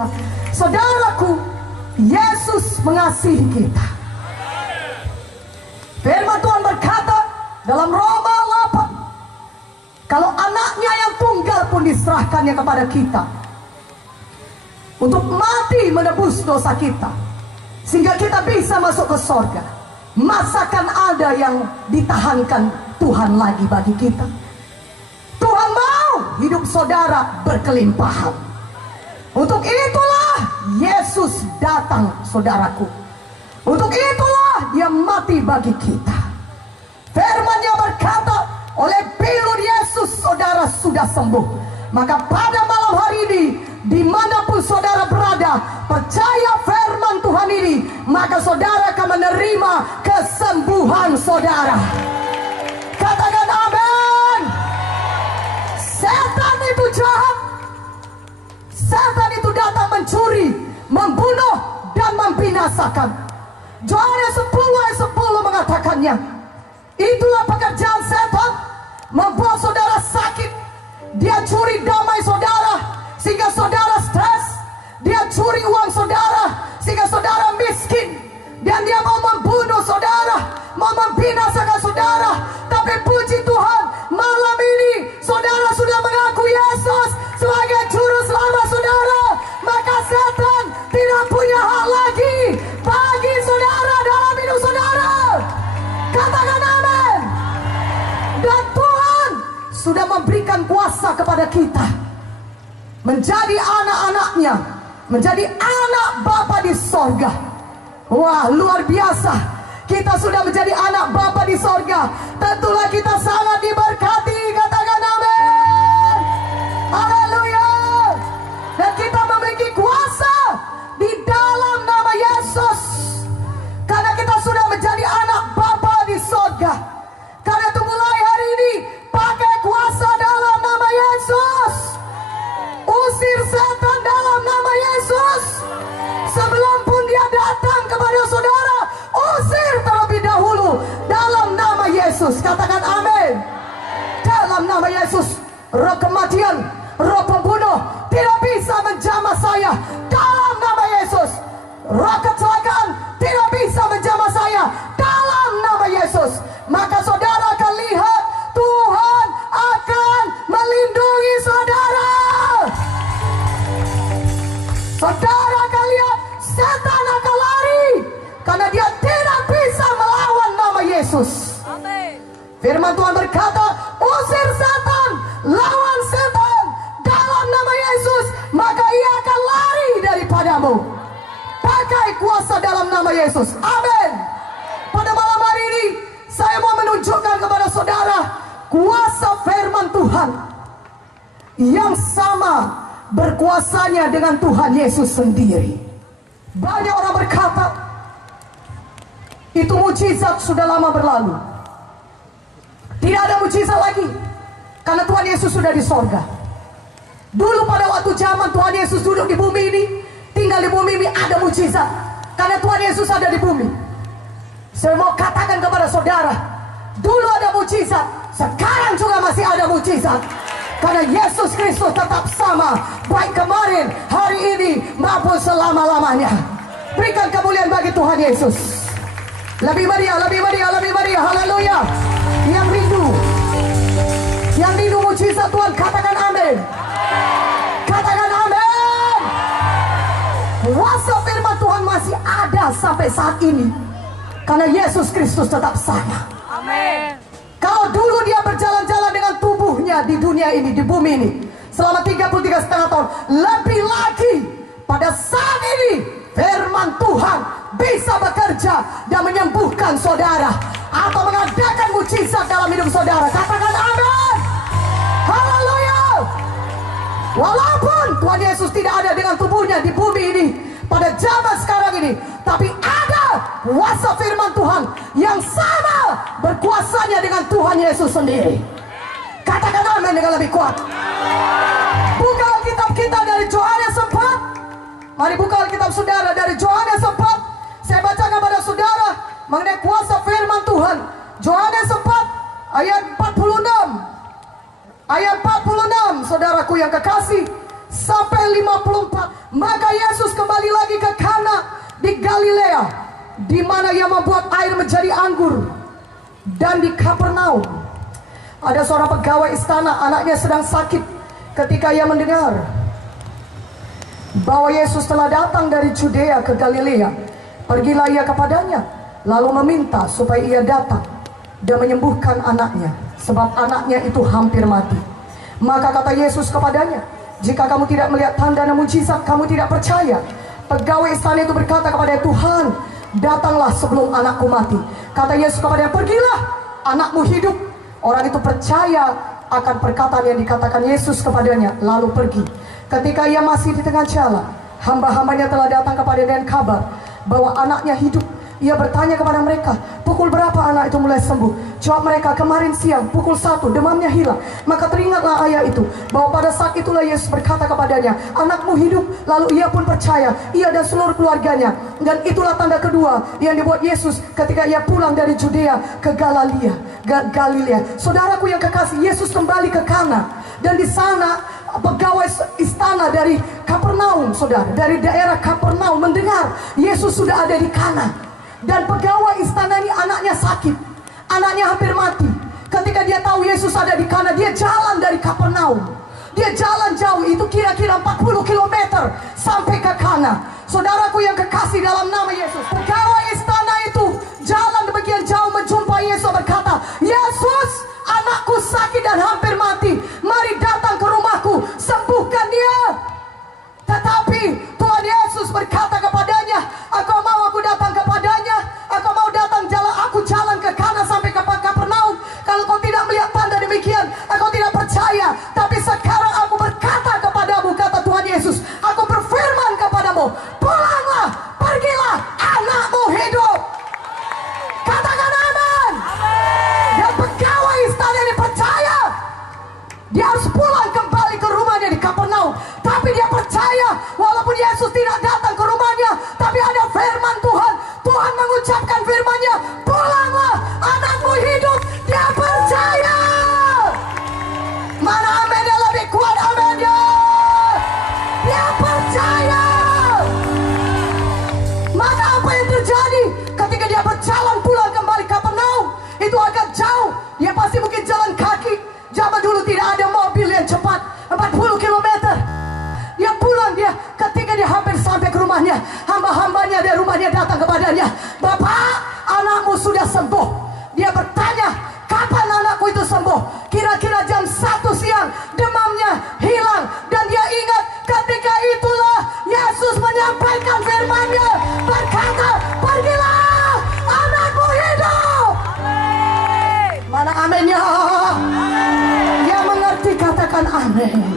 kita. Saudaraku, Yesus mengasihi kita. Firman Tuhan berkata dalam Roma 8, kalau anaknya yang tunggal pun diserahkannya kepada kita untuk mati menebus dosa kita, sehingga kita bisa masuk ke sorga, masakan ada yang ditahankan Tuhan lagi bagi kita? Tuhan mau hidup saudara berkelimpahan. Untuk itulah Yesus datang, saudaraku. Untuk itulah Dia mati bagi kita. Firman-Nya berkata, oleh pilur Yesus saudara sudah sembuh. Maka pada malam hari ini, dimanapun saudara berada, percaya firman Tuhan ini, maka saudara akan menerima kesembuhan saudara. Katakan amin. Setan itu jahat. Setan itu datang mencuri, membunuh, dan membinasakan. Yohanes 10 ayat 10 mengatakannya. Itulah pekerjaan setan, membuat saudara sakit. Dia curi damai saudara sehingga saudara stres. Dia curi uang saudara sehingga saudara miskin. Dan dia mau membunuh saudara, mau membinasakan saudara. Tapi puji Tuhan, malam ini saudara sudah mengaku Yesus sebagai juru selamat saudara. Maka setan tidak punya hak lagi bagi saudara dalam hidup saudara. Katakan amin. Dan Tuhan sudah memberikan kuasa kepada kita menjadi anak-anaknya, menjadi anak Bapa di sorga. Wah, luar biasa. Kita sudah menjadi anak Bapa di sorga. Tentulah kita sangat diberkati. Katakan amin. Haleluya. Dan kita memiliki kuasa di dalam nama Yesus. Karena kita sudah menjadi anak Bapa di sorga. Karena itu mulai hari ini, pakai kuasa dalam nama Yesus. Usir setan dalam nama Yesus. Sebelum pun dia datang kepada saudara, usir terlebih dahulu dalam nama Yesus. Katakan amin. Dalam nama Yesus, roh kematian, roh pembunuh tidak bisa menjamah saya. Dalam nama Yesus, roh kecelakaan tidak bisa menjamah saya. Dalam nama Yesus. Maka saudara akan lihat Tuhan akan melindungi saudara. Saudara akan lihat setan akan lari, karena dia tidak bisa melawan nama Yesus. Amin. Firman Tuhan berkata, usir setan, lawan setan dalam nama Yesus, maka ia akan lari daripadamu. Pakai kuasa dalam nama Yesus. Amin. Pada malam hari ini, saya mau menunjukkan kepada saudara kuasa firman Tuhan yang sama berkuasanya dengan Tuhan Yesus sendiri. Banyak orang berkata itu mujizat sudah lama berlalu. Tidak ada mujizat lagi karena Tuhan Yesus sudah di sorga. Dulu pada waktu zaman Tuhan Yesus duduk di bumi ini, tinggal di bumi ini, ada mujizat karena Tuhan Yesus ada di bumi. Saya mau katakan kepada saudara, dulu ada mujizat, sekarang juga masih ada mujizat. Karena Yesus Kristus tetap sama, baik kemarin, hari ini, maupun selama-lamanya. Berikan kemuliaan bagi Tuhan Yesus. Lebih meriah, lebih meriah, lebih meriah. Haleluya. Yang rindu mujizat Tuhan, katakan amin. Katakan amin. Kuasa firman Tuhan masih ada sampai saat ini, karena Yesus Kristus tetap sama. Amin. Kalau dulu dia berjalan-jalan dengan tubuhnya di dunia ini, di bumi ini, selama 33,5 tahun, lebih lagi pada saat ini firman Tuhan bisa bekerja dan menyembuhkan saudara atau mengadakan mujizat dalam hidup saudara. Katakan amin. Haleluya. Walaupun Tuhan Yesus tidak ada dengan tubuhnya di bumi ini pada zaman sekarang ini, tapi ada kuasa firman Tuhan yang sama berkuasanya dengan Tuhan Yesus sendiri. Katakan amin dengan lebih kuat. Buka Alkitab kita dari Yohanes 4. Mari buka Alkitab saudara dari Yohanes 4. Saya bacakan kepada saudara mengenai kuasa firman Tuhan. Yohanes 4 ayat 46. Ayat 46, saudaraku yang kekasih, sampai 54. Maka Yesus kembali lagi ke Kana di Galilea, di mana ia membuat air menjadi anggur. Dan di Kapernaum ada seorang pegawai istana, anaknya sedang sakit. Ketika ia mendengar bahwa Yesus telah datang dari Judea ke Galilea, pergilah ia kepadanya, lalu meminta supaya ia datang dan menyembuhkan anaknya, sebab anaknya itu hampir mati. Maka kata Yesus kepadanya, jika kamu tidak melihat tanda dan mujizat, kamu tidak percaya. Pegawai istana itu berkata kepadanya, Tuhan, datanglah sebelum anakku mati. Kata Yesus kepadanya, pergilah, anakmu hidup. Orang itu percaya akan perkataan yang dikatakan Yesus kepadanya, lalu pergi. Ketika ia masih di tengah jalan, hamba-hambanya telah datang kepadanya dengan kabar bahwa anaknya hidup. Ia bertanya kepada mereka, pukul berapa anak itu mulai sembuh? Jawab mereka, kemarin siang pukul 1, demamnya hilang. Maka teringatlah ayah itu bahwa pada saat itulah Yesus berkata kepadanya, anakmu hidup. Lalu ia pun percaya, ia dan seluruh keluarganya. Dan itulah tanda kedua yang dibuat Yesus ketika ia pulang dari Judea ke Galilea. Saudaraku yang kekasih, Yesus kembali ke Kana. Dan di sana pegawai istana dari Kapernaum, saudara, dari daerah Kapernaum mendengar Yesus sudah ada di Kana. Dan pegawai istana ini anaknya sakit, anaknya hampir mati. Ketika dia tahu Yesus ada di Kana, dia jalan dari Kapernaum. Dia jalan jauh, itu kira-kira 40 km sampai ke Kana. Saudaraku yang kekasih dalam nama Yesus, pegawai istana itu jalan demikian jauh menjumpai Yesus, berkata, Yesus, anakku sakit dan hampir mati, mari datang ke rumahku, sembuhkan dia. Tetapi Tuhan Yesus berkata kepadanya, engkau mau aku datang kepadanya? Engkau mau datang jalan, aku jalan ke Kana sampai ke Kapernaum. Kalau kau tidak melihat tanda demikian, engkau tidak percaya. Tapi sekarang aku berkata kepadamu, kata Tuhan Yesus, aku berfirman kepadamu, pulanglah, pergilah, anakmu hidup. Katakan amin. Dan pegawai istana ini percaya. Dia harus pulang kembali ke rumahnya di Kapernaum. Tapi dia percaya, walaupun Yesus tidak datang ke rumahnya, tapi ada firman Tuhan. Tuhan mengucapkan firman-Nya, pulanglah, anakmu hidup. Dia percaya. Mana amennya lebih kuat, amennya? Dia percaya. Maka apa yang terjadi ketika dia berjalan pulang kembali ke Kapernaum? Itu agak jauh. Dia pasti mungkin jalan kaki. Zaman dulu tidak ada mobil yang cepat, 40 km. Dia pulang, dia ketika dia hampir sampai ke rumahnya, hamba-hambanya dari rumahnya datang kepadanya, Bapak, anakmu sudah sembuh. Dia bertanya, kapan anakku itu sembuh? Kira-kira jam 1 siang, demamnya hilang. Dan dia ingat ketika itulah Yesus menyampaikan firman-Nya, berkata, pergilah, anakmu hidup. Mana amennya? Yang mengerti katakan amin.